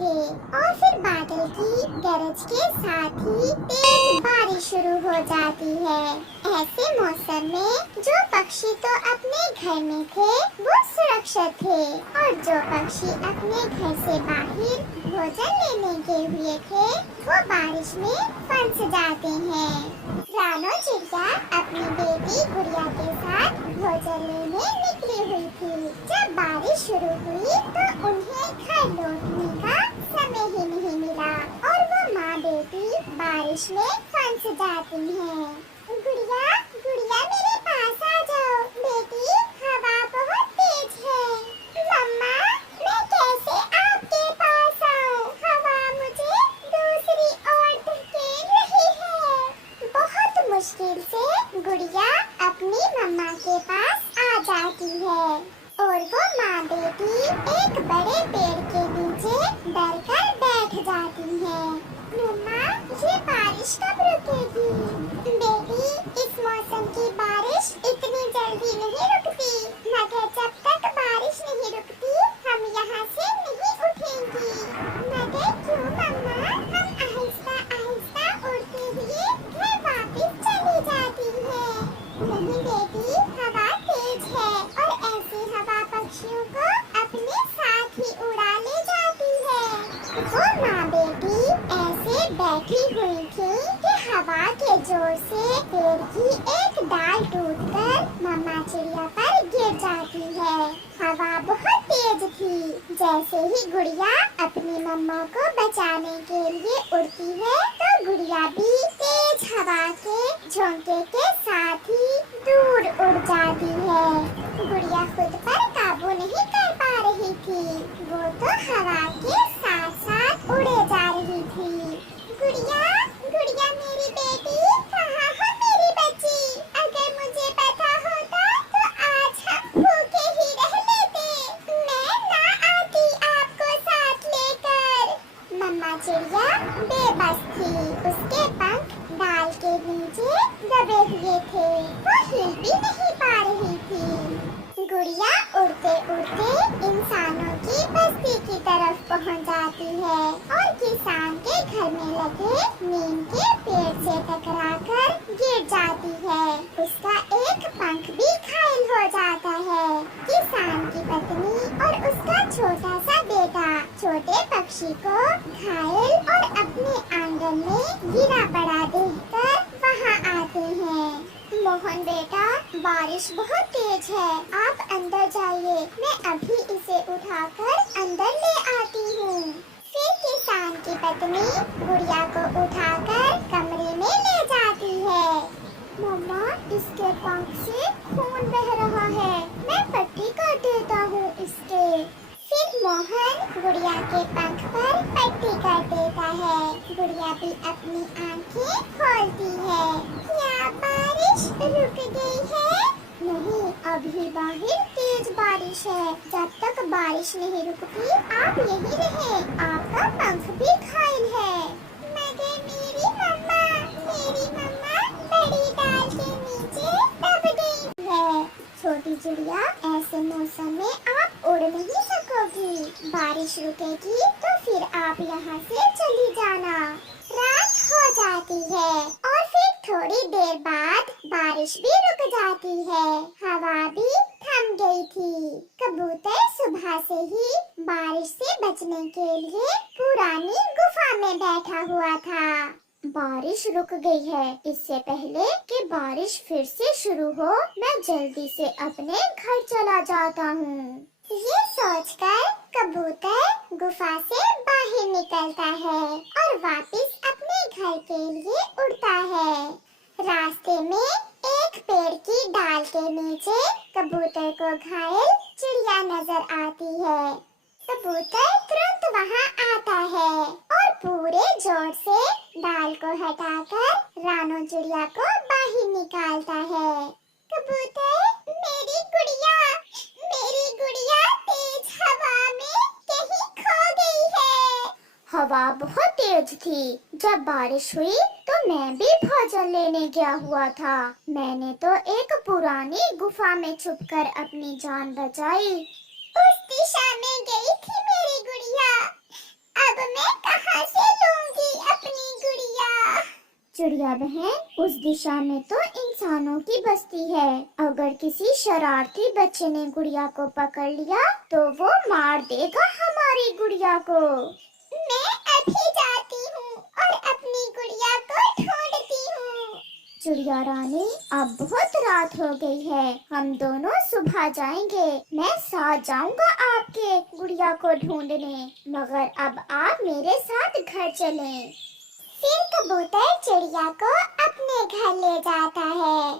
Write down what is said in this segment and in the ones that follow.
थे और फिर बादल की गरज के साथ ही तेज बारिश शुरू हो जाती है। ऐसे मौसम में जो पक्षी तो अपने घर में थे वो सुरक्षित थे और जो पक्षी अपने घर से बाहर भोजन लेने गए हुए थे वो बारिश में फंस जाते हैं। रानो चिड़िया अपनी बेटी गुड़िया के साथ भोजन लेने निकली हुई थी। जब बारिश शुरू हुई तो उन्हें घर लौटने का समय ही नहीं मिला और वो माँ बेटी बारिश में फंस जाती हैं। गुड़िया गुड़िया मेरे पास आ जाओ बेटी, हवा बहुत तेज है। मम्मा मैं कैसे आपके पास आऊँ? हवा मुझे दूसरी ओर धकेल रही है। बहुत मुश्किल से गुड़िया अपनी मम्मा के पास आ जाती है और वो माँ बेटी एक बड़े पेड़ के नीचे डरकर बैठ जाती है। मम्मा ये बारिश कब रुकेगी? बेटी इस मौसम की बारिश इतनी जल्दी नहीं रुकती, मगर जब तक बारिश नहीं रुकती हम यहाँ से नहीं उठेंगी। मगर क्यों मम्मा? हम आहिस्ता आहिस्ता उड़ते हुए घर वापस चली जाती है। नहीं बेटी, हवा तेज है और ऐसी हवा पक्षियों को अपने साथ ही उड़ा ले जाती है। वो माँ बेटी ऐसे बैठी हुई थी कि हवा के जोर से पेड़ की एक डाल टूटकर मम्मा चिड़िया पर गिर जाती है। हवा बहुत तेज थी। जैसे ही गुड़िया अपनी मम्मा को बचाने के लिए उड़ती है तो गुड़िया भी तेज हवा के झोंके के साथ ही दूर उड़ जाती है। गुड़िया खुद पर काबू नहीं कर पा रही थी, वो तो हवा के साथ साथ उड़े जा रही थी। गुड़िया गुड़िया मेरी बेटी, कहाँ हो मेरी बच्ची? अगर मुझे पता होता तो आज हम भूखे ही रह लेते। मैं ना आती आपको साथ लेकर। मम्मा चिड़िया बेबस थी। उसके पंख डाल के नीचे दबे हुए थे, वो हिल भी नहीं पा रही थी। गुड़िया उड़ते उड़ते इंसानों की बस्ती की तरफ पहुंच जाती है और किसान के घर में लगे नीम के पेड़ से टकराकर गिर जाती है। उसका एक पंख भी घायल हो जाता है। किसान की पत्नी और उसका छोटा सा बेटा छोटे पक्षी को घायल और अपने आंगन में गिरा पड़ा देखकर वहाँ आते हैं। मोहन बेटा, बारिश बहुत तेज है, आप अंदर जाइए, मैं अभी इसे उठाकर अंदर ले आती हूँ। फिर किसान की पत्नी गुड़िया को उठाकर कमरे में ले जाती है। मम्मा, इसके पंख से खून बह रहा है, मैं पट्टी कर देता हूँ इसके। फिर मोहन गुड़िया के पंख पर पट्टी कर देता है। गुड़िया भी अपनी आंखें खोलती है। क्या बारिश रुक गई है? नहीं, अभी बाहर तेज बारिश है। जब तक बारिश नहीं रुकती आप यहीं रहे, आपका पंख भी घायल है। मगर मेरी मम्मा बड़ी डाल के नीचे दब गई है। छोटी चिड़िया, ऐसे मौसम में आप उड़ नहीं सकोगी। बारिश रुकेगी तो फिर आप यहाँ से चली जाना। रात हो जाती है और फिर थोड़ी देर बाद बारिश भी रुक जाती है। हवा भी थम गई थी। कबूतर सुबह से ही बारिश से बचने के लिए पुरानी गुफा में बैठा हुआ था। बारिश रुक गई है, इससे पहले कि बारिश फिर से शुरू हो मैं जल्दी से अपने घर चला जाता हूँ। ये सोचकर कबूतर गुफा से बाहर निकलता है और वापस अपने घर के लिए उड़ता है। रास्ते में एक पेड़ की डाल के नीचे कबूतर को घायल चिड़िया नजर आती है। कबूतर तुरंत वहाँ आता है और पूरे जोर से डाल को हटाकर रानो चिड़िया को बाहर निकालता है। कबूतर, मेरी गुड़िया तेज हवा में कहीं खो गई है। हवा बहुत तेज थी। जब बारिश हुई तो मैं भी भोजन लेने गया हुआ था। मैंने तो एक पुरानी गुफा में छुपकर अपनी जान बचाई। उस दिशा में गई थी मेरी गुड़िया। अब चिड़िया बहन, उस दिशा में तो इंसानों की बस्ती है। अगर किसी शरारती बच्चे ने गुड़िया को पकड़ लिया तो वो मार देगा हमारी गुड़िया को। मैं अभी जाती हूँ और अपनी गुड़िया को ढूंढती हूँ। चिड़िया रानी, अब बहुत रात हो गई है, हम दोनों सुबह जाएंगे। मैं साथ जाऊंगा आपके गुड़िया को ढूंढने, मगर अब आप मेरे साथ घर चलें। फिर कबूतर चिड़िया को अपने घर ले जाता है।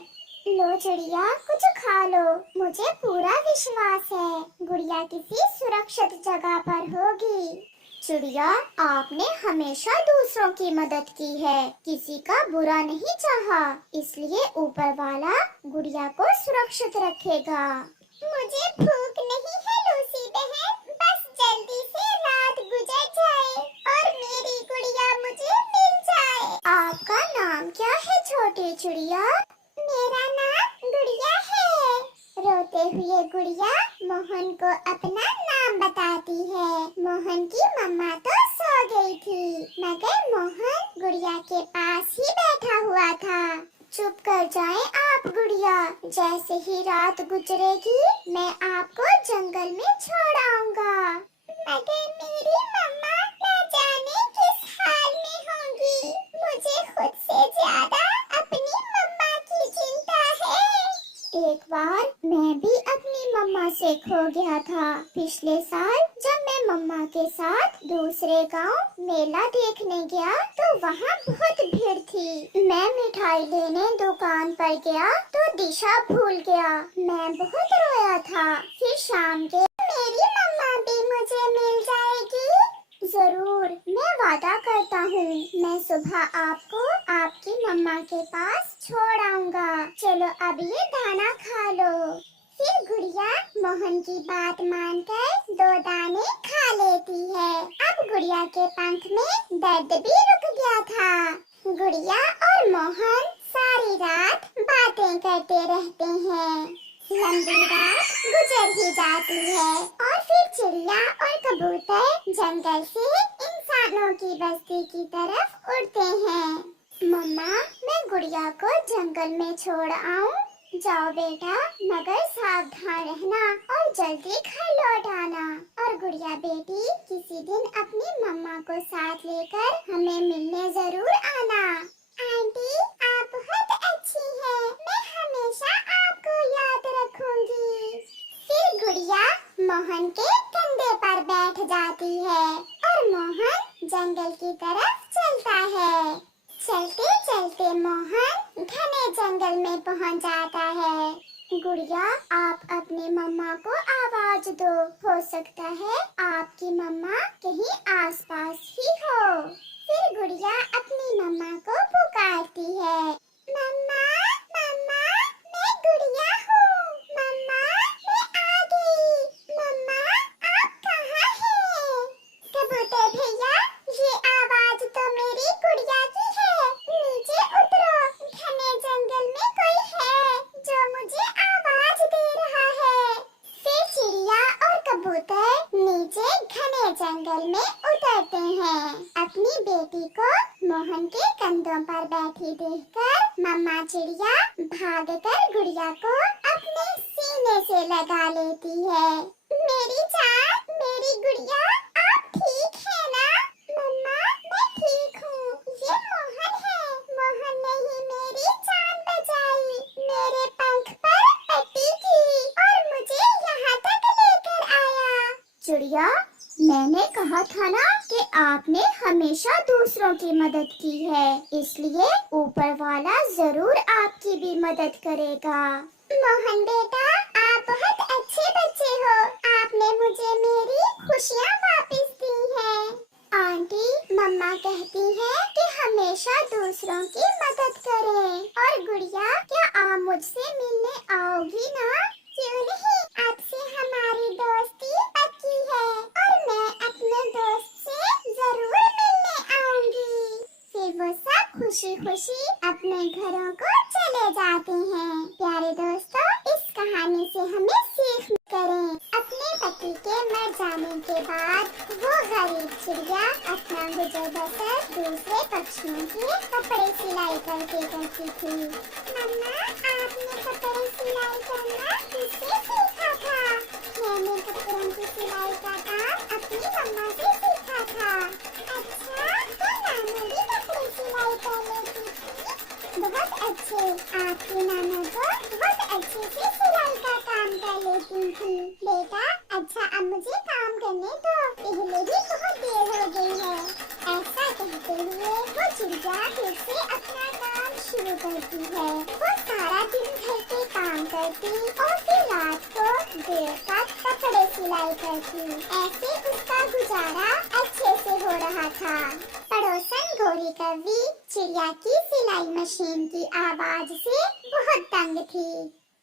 लो चिड़िया, कुछ खा लो, मुझे पूरा विश्वास है गुड़िया किसी सुरक्षित जगह पर होगी। चिड़िया, आपने हमेशा दूसरों की मदद की है, किसी का बुरा नहीं चाहा, इसलिए ऊपर वाला गुड़िया को सुरक्षित रखेगा। मुझे भूख नहीं है लूसी बहन, बस जल्दी से रात गुजर जाए और मेरी गुड़िया मुझे मिल जाए। आपका नाम क्या है छोटी चिड़िया? मेरा नाम गुड़िया है। रोते हुए गुड़िया मोहन को अपना नाम बताती है। मोहन की मम्मा तो सो गई थी, मगर मोहन गुड़िया के पास ही बैठा हुआ था। चुप कर जाएं आप गुड़िया, जैसे ही रात गुजरेगी मैं आपको जंगल में छोड़ आऊंगा। मगर मेरी मम्मा न जाने किस हाल में होंगी, मुझे खुद से ज्यादा अपनी मम्मा की चिंता है। एक बार मैं भी अपनी मम्मा से खो गया था। पिछले साल जब मैं मम्मा के साथ दूसरे गांव मेला देखने गया तो वहाँ बहुत भीड़ थी। मैं मिठाई लेने दुकान पर गया तो दिशा भूल गया। मैं बहुत रोया था। फिर शाम के मेरी मम्मा भी मुझे मिल जाएगी। जरूर, मैं वादा करता हूँ, मैं सुबह आपको आपकी मम्मा के पास छोड़ आऊंगा। चलो अब ये दाना खा लो। फिर गुड़िया मोहन की बात मानकर 2 दाने खा लेती है। अब गुड़िया के पंख में दर्द भी रुक गया था। गुड़िया और मोहन सारी रात बातें करते रहते हैं। लंबी रात गुजर ही जाती है और फिर चिड़िया और कबूतर जंगल से इंसानों की बस्ती की तरफ उड़ते हैं। मम्मा, मैं गुड़िया को जंगल में छोड़ आऊं? जाओ बेटा, मगर सावधान रहना और जल्दी घर लौट आना। और गुड़िया बेटी, किसी दिन अपनी मम्मा को साथ लेकर हमें मिलने जरूर आना। आंटी, आप बहुत अच्छी हैं, मैं हमेशा आपको याद रखूंगी। फिर गुड़िया मोहन के कंधे पर बैठ जाती है और मोहन जंगल की तरफ चलता है। चलते चलते मोहन घने जंगल में पहुंच जाता है। गुड़िया, आप अपनी मम्मा को आवाज दो, हो सकता है आपकी मम्मा कहीं आसपास ही हो। फिर गुड़िया अपनी मम्मा को पुकारती है। मम्मा, मम्मा, मैं गुड़िया हूँ। मम्मा, मैं आ गई। मम्मा, आप कहाँ हैं? कबूतर भैया, ये आवाज तो मेरी गुड़िया की है। नीचे उतरो, घने जंगल में कोई है जो मुझे आवाज दे रहा है। फिर चिड़िया और कबूतर नीचे घने जंगल में उतरते हैं। अपनी बेटी को मोहन के कंधों पर बैठी देखकर मम्मा चिड़िया भागकर गुड़िया को अपने सीने से लगा लेती है। मेरी जान, मेरी गुड़िया, आप ठीक है ना? मम्मा, मैं ठीक हूँ। ये मोहन है। मोहन ने ही मेरी जान बचाई, मेरे पंख पर पट्टी की और मुझे यहाँ तक लेकर आया। चिड़िया, मैंने कहा था ना कि आपने हमेशा दूसरों की मदद की है, इसलिए ऊपर वाला जरूर आपकी भी मदद करेगा। मोहन बेटा, आप बहुत अच्छे बच्चे हो। आपने मुझे मेरी खुशियाँ वापस दी हैं। आंटी, मम्मा कहती है कि हमेशा दूसरों की मदद करें। और गुड़िया, क्या आप मुझसे मिलने आओगी ना? क्यों नहीं, आपसे हमारी दोस्ती पक्की है और मैं अपने दोस्त से जरूर मिलने आऊंगी। फिर वो सब खुशी खुशी अपने घरों को चले जाते हैं। प्यारे दोस्तों, इस कहानी से हमें सीख करें। अपने पति के मर जाने के बाद वो गरीब चिड़िया अपना गुजर बसर दूसरे पक्षियों के कपड़े सिलाई करके करती थी। मम्मा, आपने कपड़े सिलाई करना किससे सीखा था? मैंने कपड़ों की सिलाई का काम अपनी मम्मा से सीखा था। अच्छा, तो नानू भी कपड़े सिलाई कर लेती थी? बहुत अच्छे, आपकी नाना तो बहुत अच्छे से सिलाई का काम कर लेती थी। बेटा, अच्छा अब मुझे काम करने दो, पहले ही बहुत देर हो गई है। ऐसा कहते हुए वो चिड़िया फिर से अपना काम शुरू करती है। वो सारा दिन घर के काम करती और फिर रात को देर तक कपड़े सिलाई करती। ऐसे उसका गुजारा अच्छे से हो रहा था। पड़ोसन गोरी कौवी चिड़िया की सिलाई मशीन की आवाज से बहुत तंग थी।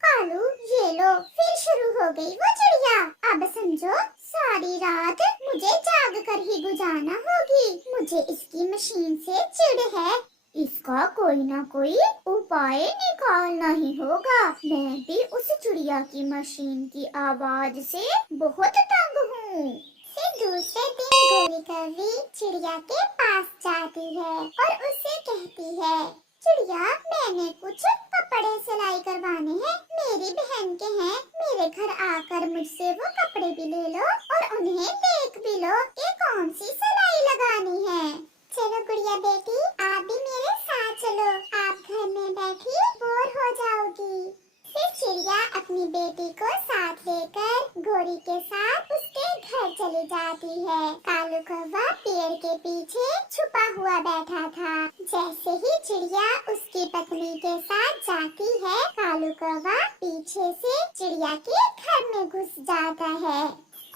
कालू, ये लो, फिर शुरू हो गई वो चिड़िया। अब समझो सारी रात मुझे जाग कर ही गुजारना होगी। मुझे इसकी मशीन से चिढ़ है। इसका कोई ना कोई उपाय निकालना ही होगा। मैं भी उस चिड़िया की मशीन की आवाज से बहुत तंग हूँ। फिर दूसरे दिन गोरी कौवी चिड़िया के पास जाती है और उससे कहती है, चिड़िया, मैंने कुछ कपड़े सिलाई करवाने हैं, मेरी बहन के हैं। मेरे घर आकर मुझसे वो कपड़े भी ले लो और उन्हें देख भी लो कि कौन सी सिलाई लगानी है। चलो गुड़िया बेटी, आप भी मेरे साथ चलो। आप घर में बैठी बोर हो जाओगी। फिर चिड़िया अपनी बेटी को साथ लेकर गोरी के साथ उसके घर चली जाती है। कालू कौवा पेड़ के पीछे छुपा हुआ बैठा था। जैसे ही चिड़िया उसकी पत्नी के साथ जाती है, कालू कौवा पीछे से चिड़िया के घर में घुस जाता है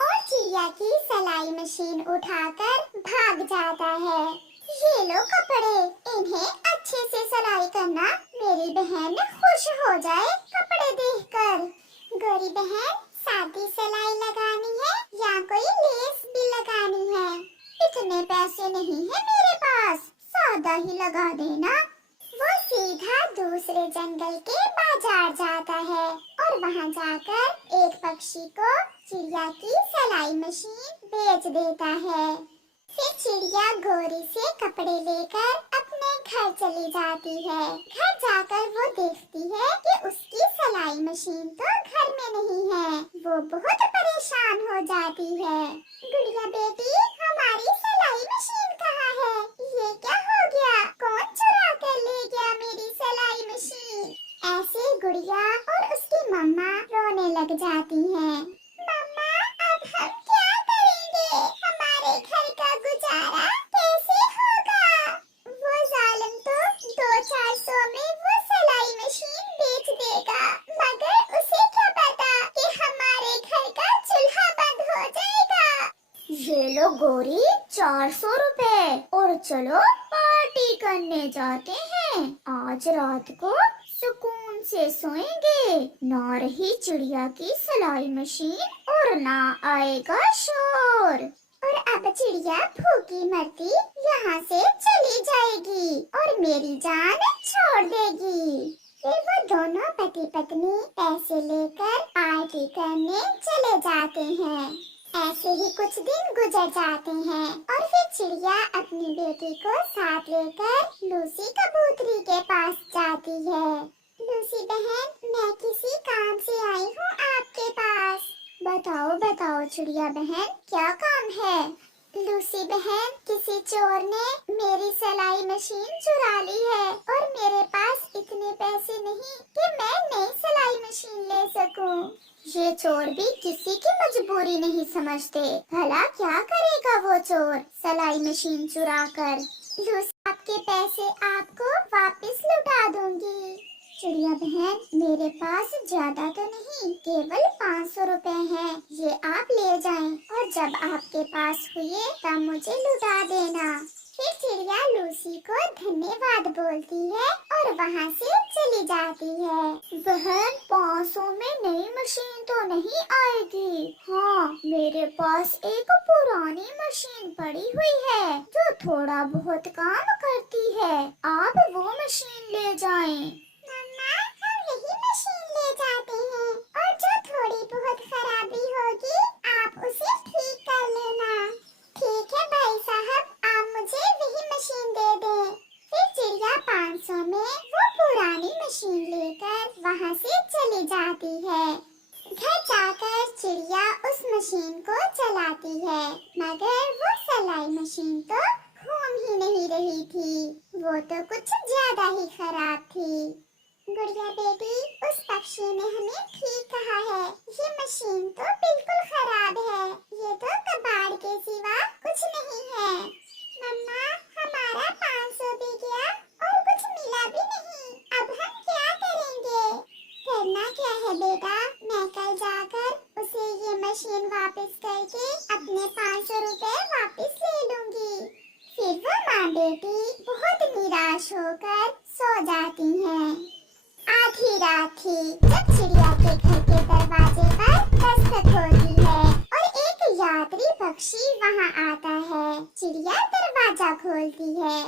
और चिड़िया की सिलाई मशीन उठाकर भाग जाता है। ये लो कपड़े, इन्हें अच्छे से सिलाई करना, मेरी बहन खुश हो जाए कपड़े देखकर। गोरी बहन, सादी सिलाई लगानी है या कोई लेस भी लगानी है? इतने पैसे नहीं है मेरे पास, सादा ही लगा देना। वो सीधा दूसरे जंगल के बाजार जाता है और वहाँ जाकर एक पक्षी को चिड़िया की सिलाई मशीन बेच देता है। फिर चिड़िया गोरी से कपड़े लेकर अपने घर चली जाती है। घर जाकर वो देखती है कि उसकी सिलाई मशीन तो घर में नहीं है। वो बहुत परेशान हो जाती है। गुड़िया बेटी, हमारी सिलाई मशीन कहाँ है? ये क्या हो गया? कौन चुरा कर ले गया मेरी सिलाई मशीन? ऐसे गुड़िया और उसकी मम्मा रोने लग जाती हैं। मम्मा, अब हम क्या करेंगे? हमारे घर का गुजारा कैसे होगा? वो जालिम तो 200-400 में वो सिलाई मशीन बेच देगा, मगर उसे क्या पता कि हमारे घर का चूल्हा बंद हो जाएगा। ये लो गोरी, 400 रुपए, और चलो पार्टी करने जाते हैं। आज रात को सुकून से सोएंगे, ना रही चिड़िया की सिलाई मशीन और ना आएगा शोर। और अब चिड़िया भूखी मरती यहाँ से चली जाएगी और मेरी जान छोड़ देगी। फिर वो दोनों पति पत्नी पैसे लेकर पार्टी करने चले जाते हैं। ऐसे ही कुछ दिन गुजर जाते हैं और फिर चिड़िया अपनी बेटी को साथ लेकर लूसी कबूतरी के पास जाती है। लूसी बहन, मैं किसी काम से आई हूँ आपके पास। बताओ बताओ चिड़िया बहन, क्या काम है? लूसी बहन, किसी चोर ने मेरी सिलाई मशीन चुरा ली है और मेरे पास इतने पैसे नहीं कि मैं नई सिलाई मशीन ले सकूं। ये चोर भी किसी की मजबूरी नहीं समझते। भला क्या करेगा वो चोर सिलाई मशीन चुरा कर? लूसी, आपके पैसे आपको वापस लौटा दूंगी। चिड़िया बहन, मेरे पास ज्यादा तो नहीं, केवल 500 रुपए हैं। ये आप ले जाएं और जब आपके पास हुए तब मुझे लौटा देना। फिर चिड़िया लूसी को धन्यवाद बोलती है और वहाँ से चली जाती है। बहन, 500 में नई मशीन तो नहीं आएगी। हाँ, मेरे पास एक पुरानी मशीन पड़ी हुई है जो थोड़ा बहुत काम करती है। आप वो मशीन ले जाएं। मम्मा, हम यही मशीन ले जाते हैं और जो थोड़ी बहुत खराबी होगी आप उसे ठीक कर लेना। ठीक है भाई साहब, आप मुझे तो कुछ ज्यादा ही खराब थी। गुड़िया बेटी, उस पक्षी ने हमें ठीक कहा है, ये मशीन तो बिल्कुल खराब है, ये तो कबाड़ के सिवा कुछ नहीं है। मम्मा, हमारा 500 भी गया और कुछ मिला भी नहीं, अब हम क्या करेंगे? करना क्या है बेटा, मैं कल जाकर उसे ये मशीन वापस करके अपने 500 रुपए वापस ले लूंगी। फिर वो माँ बेटी बहुत निराश होकर सो जाती हैं। आधी रात थी जब चिड़िया के घर के दरवाजे पर दस्तक होती है और एक यात्री पक्षी वहाँ आता है। चिड़िया दरवाजा खोलती है।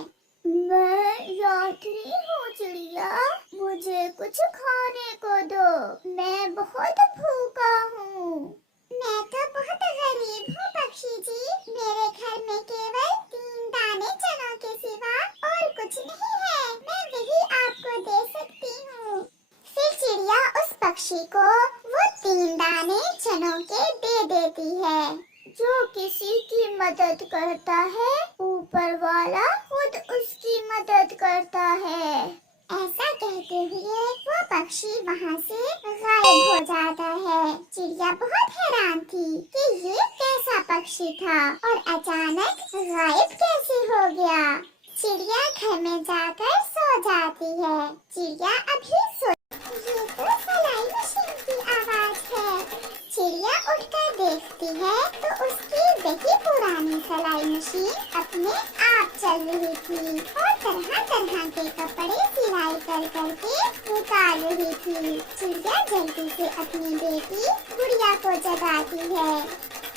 मैं यात्री हूँ चिड़िया, मुझे कुछ खाने को दो, मैं बहुत भूखा हूँ। मैं तो बहुत गरीब हूँ पक्षी जी, मेरे घर में केवल 3 दाने चनों के सिवा और कुछ नहीं है, मैं वही आपको दे सकती हूँ। फिर चिड़िया उस पक्षी को वो 3 दाने चनों के दे देती है। जो किसी की मदद करता है, ऊपर वाला खुद उसकी मदद करता है। ऐसा कहते हुए वो पक्षी वहाँ से गायब हो जाता है। चिड़िया बहुत हैरान थी कि ये कैसा पक्षी था और अचानक गायब कैसे हो गया। चिड़िया घर में जाकर सो जाती है। चिड़िया अभी सो, ये तो सिलाई मशीन की आवाज है। चिड़िया उठकर देखती है तो उसकी वही पुरानी सिलाई मशीन अपने आप चल रही थी और तरह तरह के कपड़े सिलाई कर करके निकाल रही थी। चिड़िया जल्दी से अपनी बेटी गुड़िया को जगाती है।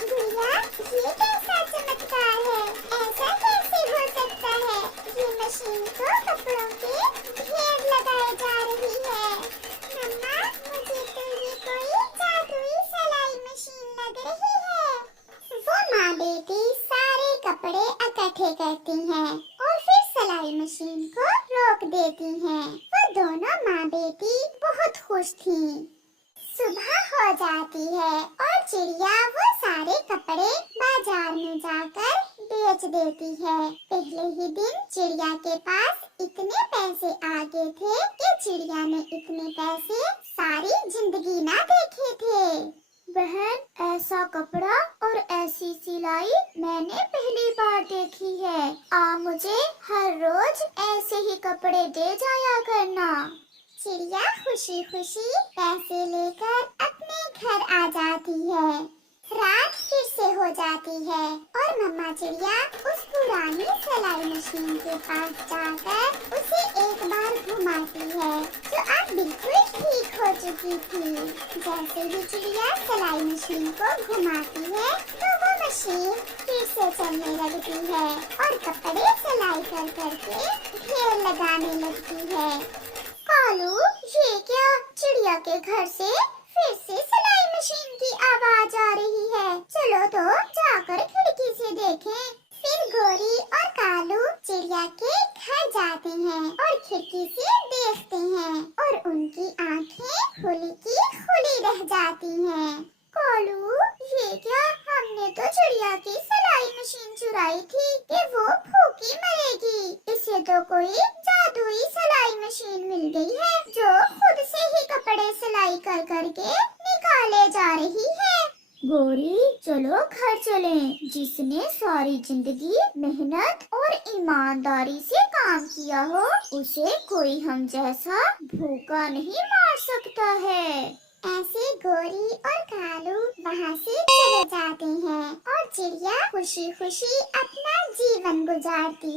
गुड़िया, ये कैसा चमत्कार है, ऐसा कैसे हो सकता है? ये मशीन तो कपड़ों के ढेर लगाए जा रही है। मम्मा, मुझे तो ये कोई जादुई सिलाई मशीन लग रही है। वो माँ बेटी सारे कपड़े इकट्ठे करती हैं और फिर सिलाई मशीन को रोक देती हैं। वो दोनों माँ बेटी बहुत खुश थीं। सुबह हो जाती है और चिड़िया वो सारे कपड़े बाजार में जाकर बेच देती है। पहले ही दिन चिड़िया के पास इतने पैसे आ गए थे कि चिड़िया ने इतने पैसे सारी जिंदगी ना देखे थे। बहन, ऐसा कपड़ा और ऐसी सिलाई मैंने पहली बार देखी है। मुझे हर रोज ऐसे ही कपड़े दे जाया करना। चिड़िया खुशी खुशी पैसे लेकर अपने घर आ जाती है। रात फिर से हो जाती है और मम्मा चिड़िया उस पुरानी सिलाई मशीन के पास जाकर उसे एक बार घुमाती है, जो अब बिल्कुल ठीक हो चुकी थी। जैसे ही चिड़िया सिलाई मशीन को घुमाती है तो वो मशीन फिर से चलने लगती है और कपड़े सिलाई कर करके ढेर लगाने लगती है। कालू, ये क्या? चिड़िया के घर से फिर से सिलाई मशीन की आवाज आ रही है। चलो तो जाकर खिड़की से देखें। फिर गोरी और कालू चिड़िया के घर जाते हैं और खिड़की से देखते हैं और उनकी आंखें खुली की खुली रह जाती हैं। कालू, ये क्या? हमने तो चिड़िया की सिलाई मशीन चुराई थी कि वो भूखी मरेगी। इसे तो कोई जादुई सिलाई मशीन मिल गई है जो खुद से ही कपड़े सिलाई कर करके निकाले जा रही है। गोरी, चलो घर चलें। जिसने सारी जिंदगी मेहनत और ईमानदारी से काम किया हो, उसे कोई हम जैसा भूखा नहीं मार सकता है। ऐसे गोरी और कालू वहाँ से चले जाते हैं और चिड़िया खुशी खुशी अपना जीवन गुजारती